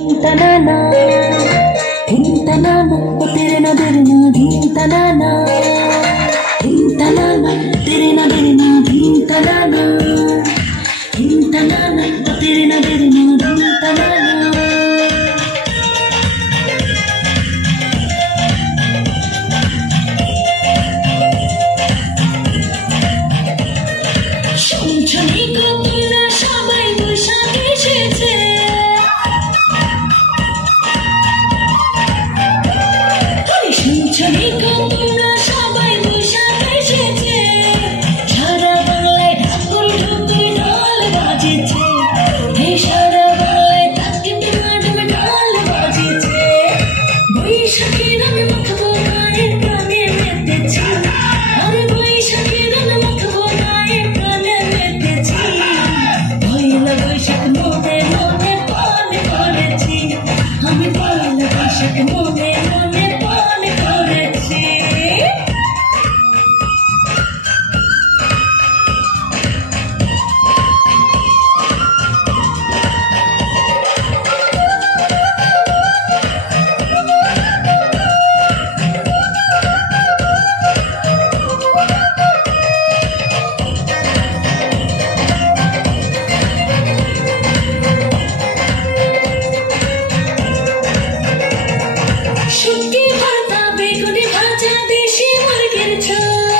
Tanana, Tintanana, Terena Derena, Tintanana, Tintanana, Terena Derena, Tintanana, Tintanana, Terena Derena, Tintanana. শুনছনি কতনা সবাই বৈশাখ এসেছে শুনছনি কতনা সবাই বৈশাখ এসেছে সারা বাংলায় ঢাকুর ঢুকুর ঢোল বাজেছে সারা বাংলায় ঢাকি ঢাডুম ঢোল বাজেছে বৈশাখের আমি মাখবো গায়ের প্রাণে মেতেছি আরে বৈশাখের আমি মাখবো গায়ের প্রাণে মেতেছি পয়লা বৈশাখ মনে মনে পান করেছি আমি পয়লা বৈশাখ মনে মনে পান করেছি শুটকি ভর্তা বেগুনি ভাজা দেশি মুরগির ঝোল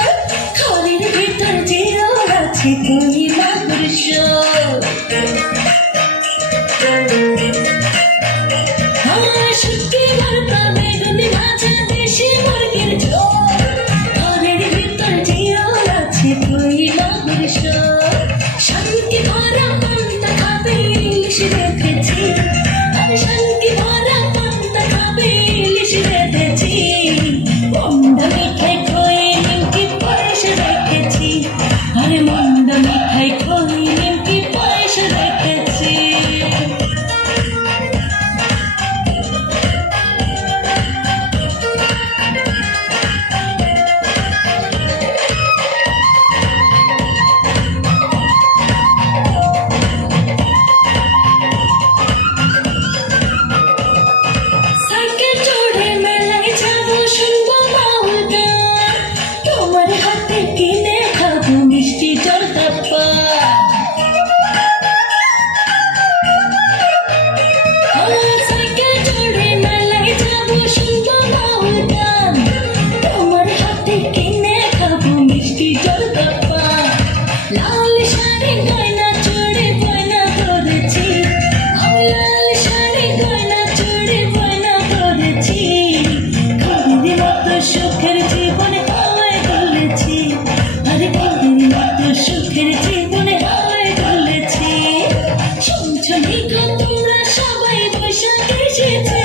খড়ের ভিতর জিরো আছে তুই মাগুর শোল শুটকি ভর্তা বেগুনি ভাজা দেশি মুরগির ঝোল খড়ের ভিতর জিরো আছে তুই মাগুর শোল শান্তি ভরা পান্তা খাবে ইলিশ রেখেছি আমি শান্তি ভরা পান্তা খাবে ইলিশ রেখেছি মন্ডা মিঠাই খই নিমকি পায়েস রেখেছি আরে মন্ডা মিঠাই খই নিমকি পায়েস রেখেছি সাইকেল চড়ে মেলায় যাবো শুনবো বাউল গান তোমার হাতে কিনে খাবো মিষ্টি জর্দা পান সাইকেল চড়ে মেলায় যাবো শুনবো বাউল গান তোমার হাতে কিনে খাবো মিষ্টি জর্দা পান লাল শাড়ি গয়না চড়ে গয়না করেছি আমি লাল শাড়ি গয়না চড়ে গয়না করেছি কবির মতো সুখের জীবনে হাওয়ায় দুলেছি আরে কবির মতো সুখের জীবনে হাওয়ায় দুলেছি শুনছনি তোমরা সবাই বৈশাখ এসেছে